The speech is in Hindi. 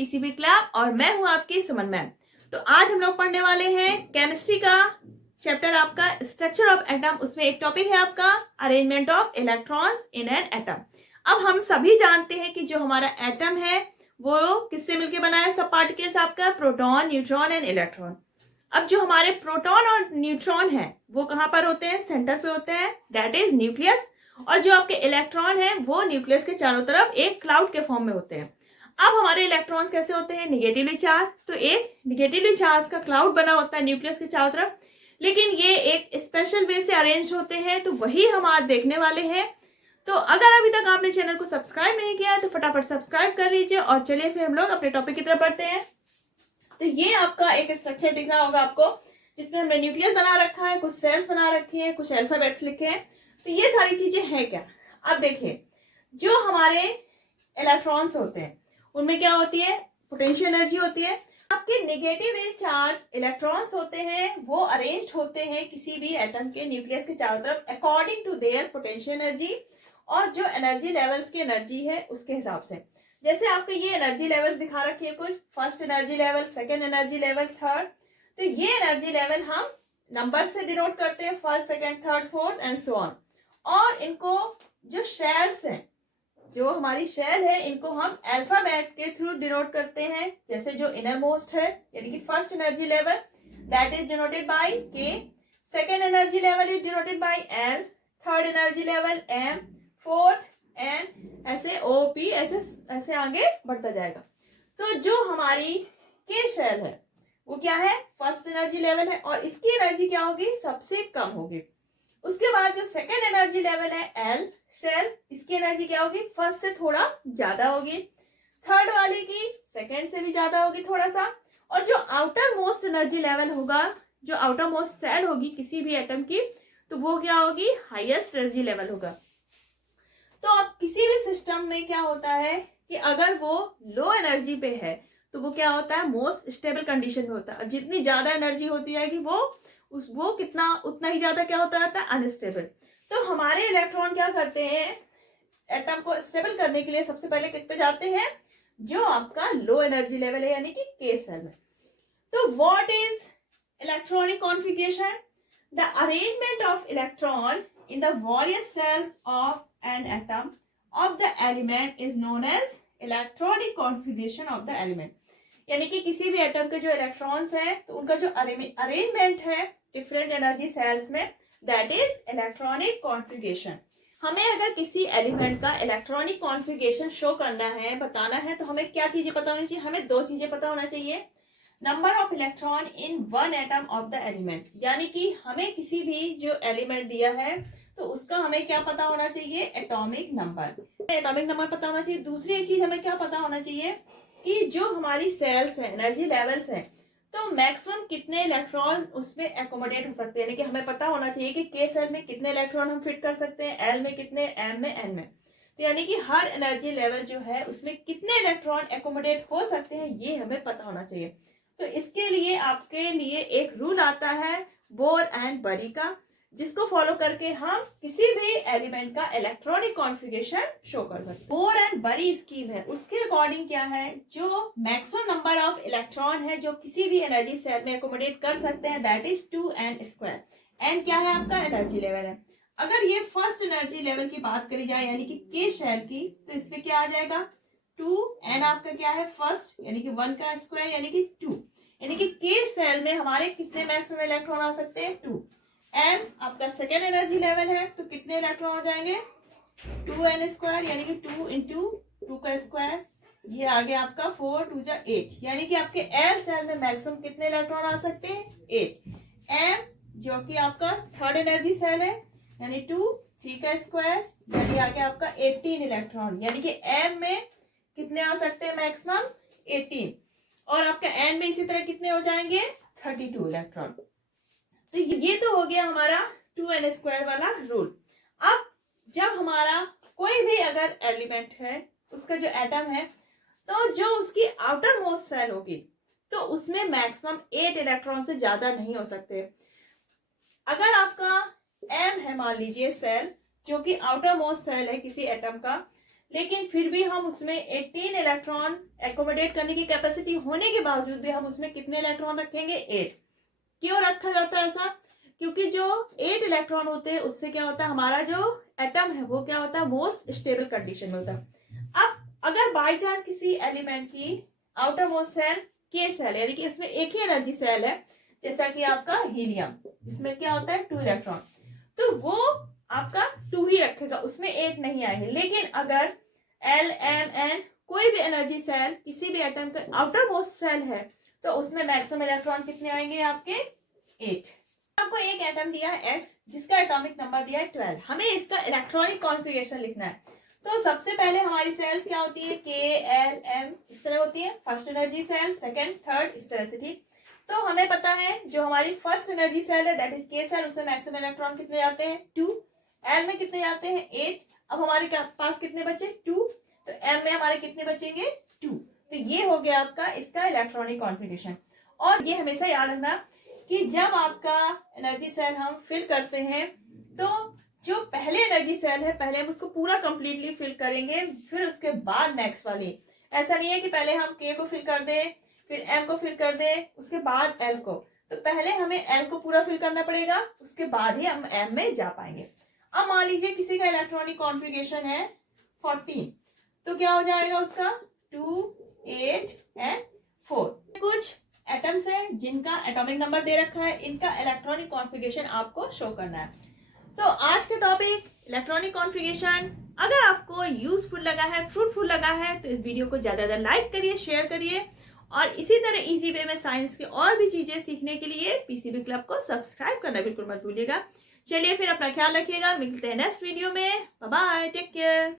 पीसीबी क्लब और मैं हूं आपकी सुमन मैम। तो आज हम लोग पढ़ने वाले हैं केमिस्ट्री का चैप्टर आपका स्ट्रक्चर ऑफ एटम। उसमें एक टॉपिक है आपका arrangement of electrons in an atom. अब हम सभी जानते हैं कि जो हमारा एटम है वो किससे मिलकर बना है? सब पार्टिकल्स आपका प्रोटॉन, न्यूट्रॉन एंड इलेक्ट्रॉन। अब जो हमारे प्रोटॉन और न्यूट्रॉन है वो कहाँ पर होते हैं? सेंटर पे होते हैं, दैट इज न्यूक्लियस। और जो आपके इलेक्ट्रॉन है वो न्यूक्लियस के चारों तरफ एक क्लाउड के फॉर्म में होते हैं। अब हमारे इलेक्ट्रॉन्स कैसे होते हैं? Negatively charge. तो एक निगेटिवली चार्ज का क्लाउड बना होता है न्यूक्लियस के चारों तरफ, लेकिन ये एक स्पेशल वे से अरेंज होते हैं। तो वही हम आज देखने वाले हैं। तो अगर अभी तक आपने चैनल को सब्सक्राइब नहीं किया है तो फटाफट सब्सक्राइब कर लीजिए और चलिए फिर हम लोग अपने टॉपिक की तरफ बढ़ते हैं। तो ये आपका एक स्ट्रक्चर दिख रहा होगा आपको, जिसमें हमने न्यूक्लियस बना रखा है, कुछ सेल्स बना रखे हैं, कुछ अल्फाबेट्स लिखे हैं। तो ये सारी चीजें हैं क्या? अब देखिए, जो हमारे इलेक्ट्रॉन्स होते हैं उनमें क्या होती है? पोटेंशियल एनर्जी होती है। आपके नेगेटिव चार्ज इलेक्ट्रॉन्स होते हैं वो अरेंज्ड होते हैं किसी भी एटम के न्यूक्लियस के चारों तरफ according to their potential energy, और जो एनर्जी लेवल्स की एनर्जी है उसके हिसाब से। जैसे आपके ये एनर्जी लेवल दिखा रखी है कुछ, first energy level, second energy level, third. तो ये एनर्जी लेवल हम नंबर से डिनोट करते हैं, first, second, third, fourth and so on. और इनको जो शेल्स हैं, जो हमारी शेल है, इनको हम अल्फाबेट के थ्रू डिनोट करते हैं। जैसे जो इनर मोस्ट है यानी कि first energy level, that is denoted by K. Second energy level is denoted by L, third energy level M, fourth N, ऐसे ओ पी, ऐसे आगे बढ़ता जाएगा। तो जो हमारी के शेल है वो क्या है? फर्स्ट एनर्जी लेवल है और इसकी एनर्जी क्या होगी? सबसे कम होगी। उसके बाद जो सेकेंड एनर्जी लेवल है एल शेल, इसकी एनर्जी क्या होगी? फर्स्ट से थोड़ा ज्यादा होगी। थर्ड वाले की सेकेंड से भी ज्यादा होगी थोड़ा सा। और जो आउटर मोस्ट एनर्जी लेवल होगा, जो आउटर मोस्ट सेल होगी किसी भी एटम की, तो वो क्या होगी? हाईएस्ट एनर्जी लेवल होगा। तो अब किसी भी सिस्टम में क्या होता है कि अगर वो लो एनर्जी पे है तो वो क्या होता है? मोस्ट स्टेबल कंडीशन में होता है। जितनी ज्यादा एनर्जी होती जाएगी वो कितना उतना ही ज्यादा क्या होता रहता है? अनस्टेबल। तो हमारे इलेक्ट्रॉन क्या करते हैं? एटम को स्टेबल करने के लिए सबसे पहले किस पे जाते हैं? जो आपका लो एनर्जी लेवल है यानी कि के सेल में। तो what is electronic configuration? The arrangement of electron in the various cells of an atom of the element is known as electronic configuration of the element। यानी कि किसी भी एटम के जो इलेक्ट्रॉन्स हैं तो उनका जो अरेंजमेंट है डिफरेंट एनर्जी सेल्स में, दैट इज इलेक्ट्रॉनिक कॉन्फ़िगरेशन। हमें अगर किसी एलिमेंट का इलेक्ट्रॉनिक कॉन्फ़िगरेशन शो करना है, बताना है, तो हमें क्या चीजें पता होनी चाहिए? हमें दो चीजें पता होना चाहिए। Number of electron in one atom of the element, यानी कि हमें किसी भी जो एलिमेंट दिया है तो उसका हमें क्या पता होना चाहिए? Atomic number. एटॉमिक नंबर पता होना चाहिए। दूसरी एक चीज हमें क्या पता होना चाहिए कि जो हमारी सेल्स हैं, एनर्जी लेवल्स हैं, तो मैक्सिमम कितने इलेक्ट्रॉन उसमें एकोमोडेट हो सकते हैं। यानी कि हमें पता होना चाहिए कि के सेल में कितने इलेक्ट्रॉन हम फिट कर सकते हैं, एल में कितने, एम में, एन में। तो यानी कि हर एनर्जी लेवल जो है उसमें कितने इलेक्ट्रॉन एकोमोडेट हो सकते हैं, ये हमें पता होना चाहिए। तो इसके लिए आपके लिए एक रूल आता है बोर एंड बरी का, जिसको फॉलो करके हम किसी भी एलिमेंट का इलेक्ट्रॉनिक कॉन्फ़िगरेशन शो कर सकते हैं। बोर एंड बरी स्कीम है, उसके अकॉर्डिंग क्या है? जो मैक्सिमम नंबर ऑफ इलेक्ट्रॉन है जो किसी भी एनर्जी सेल में एकोमोडेट कर सकते हैं, दैट इज 2n²। एन क्या है? आपका एनर्जी लेवल है। अगर ये फर्स्ट एनर्जी लेवल की बात करी जाए यानी कि के शेल की, तो इसमें क्या आ जाएगा? 2n आपका क्या है? फर्स्ट, यानी कि 1 का स्क्वायर यानी कि 2। यानी कि के सेल में हमारे कितने मैक्सिमम इलेक्ट्रॉन आ सकते हैं? 2। एन आपका सेकेंड एनर्जी लेवल है तो कितने इलेक्ट्रॉन हो जाएंगे? 2n² यानी कि 2 इंटू 2 का स्क्वायर, ये आ गया आपका 4 2 जा 8। यानी कि आपके एल सेल में मैक्सिमम कितने इलेक्ट्रॉन आ सकते हैं? 8। एम जो कि आपका थर्ड एनर्जी सेल है यानी 2 3 का स्क्वायर, यानी आ गया आपका 18 इलेक्ट्रॉन। यानी कि एम में कितने आ सकते हैं? मैक्सिमम 18। और आपका एन में इसी तरह कितने हो जाएंगे? 32 इलेक्ट्रॉन। तो ये तो हो गया हमारा 2n² वाला रूल। अब जब हमारा कोई भी अगर एलिमेंट है, उसका जो एटम है, तो जो उसकी आउटर मोस्ट सेल होगी तो उसमें मैक्सिमम 8 इलेक्ट्रॉन से ज्यादा नहीं हो सकते। अगर आपका एम है मान लीजिए सेल, जो कि आउटर मोस्ट सेल है किसी एटम का, लेकिन फिर भी हम उसमें 18 इलेक्ट्रॉन एकोमोडेट करने की कैपेसिटी होने के बावजूद भी हम उसमें कितने इलेक्ट्रॉन रखेंगे? 8। क्यों रखा जाता है ऐसा? क्योंकि जो 8 इलेक्ट्रॉन होते हैं उससे क्या होता है, हमारा जो एटम है वो क्या होता है, मोस्ट स्टेबल कंडीशन में होता है। अब अगर बाई चांस किसी एलिमेंट की आउटर मोस्ट सेल के सेल, यानी कि उसमें एक ही एनर्जी सेल है, जैसा कि आपका हीलियम, इसमें क्या होता है 2 इलेक्ट्रॉन, तो वो आपका 2 ही रखेगा, उसमें 8 नहीं आएंगे। लेकिन अगर एल एम एन कोई भी एनर्जी सेल किसी भी एटम का आउटर मोस्ट सेल है तो उसमें मैक्सिमम इलेक्ट्रॉन कितने आएंगे आपके? 8। आपको एक एटम दिया है X जिसका एटॉमिक नंबर दिया है 12, हमें इसका इलेक्ट्रॉनिक कॉन्फ़िगरेशन लिखना है। तो सबसे पहले हमारी सेल्स क्या होती है? K L M इस तरह होती है, first energy cell, second, third, इस तरह से, ठीक। तो हमें पता है जो हमारी फर्स्ट एनर्जी सेल है दैट इज K सेल, उसमें मैक्सिमम इलेक्ट्रॉन कितने आते हैं? 2। L में कितने आते हैं? 8। अब हमारे पास कितने बचे? 2। तो M में हमारे कितने बचेंगे? 2। तो ये हो गया आपका इसका इलेक्ट्रॉनिक कॉन्फ़िगरेशन। और ये हमेशा याद रखना कि जब आपका एनर्जी सेल हम फिल करते हैं तो जो पहले एनर्जी सेल है पहले हम उसको पूरा कंप्लीटली फिल करेंगे, फिर उसके बाद नेक्स्ट वाली। ऐसा नहीं है कि पहले हम K को फिल कर दें, फिर M को फिल कर दें, उसके बाद L को। तो पहले हमें L को पूरा फिल करना पड़ेगा, उसके बाद ही हम M में जा पाएंगे। अब मान लीजिए किसी का इलेक्ट्रॉनिक कॉन्फ़िगरेशन है 14, तो क्या हो जाएगा उसका? 2, 8 एंड 4। कुछ एटम्स है जिनका एटॉमिक नंबर दे रखा है, इनका इलेक्ट्रॉनिक कॉन्फ़िगरेशन आपको शो करना है। तो आज का टॉपिक इलेक्ट्रॉनिक कॉन्फ़िगरेशन। अगर आपको यूजफुल लगा है, फ्रूटफुल लगा है, तो इस वीडियो को ज़्यादा ज़्यादा लाइक करिए, शेयर करिए, और इसी तरह इजी वे में साइंस की और भी चीज़ें सीखने के लिए पीसीबी क्लब को सब्सक्राइब करना बिल्कुल मत भूलिएगा। चलिए फिर अपना ख्याल रखिएगा, मिलते हैं नेक्स्ट वीडियो में। Bye bye, take care.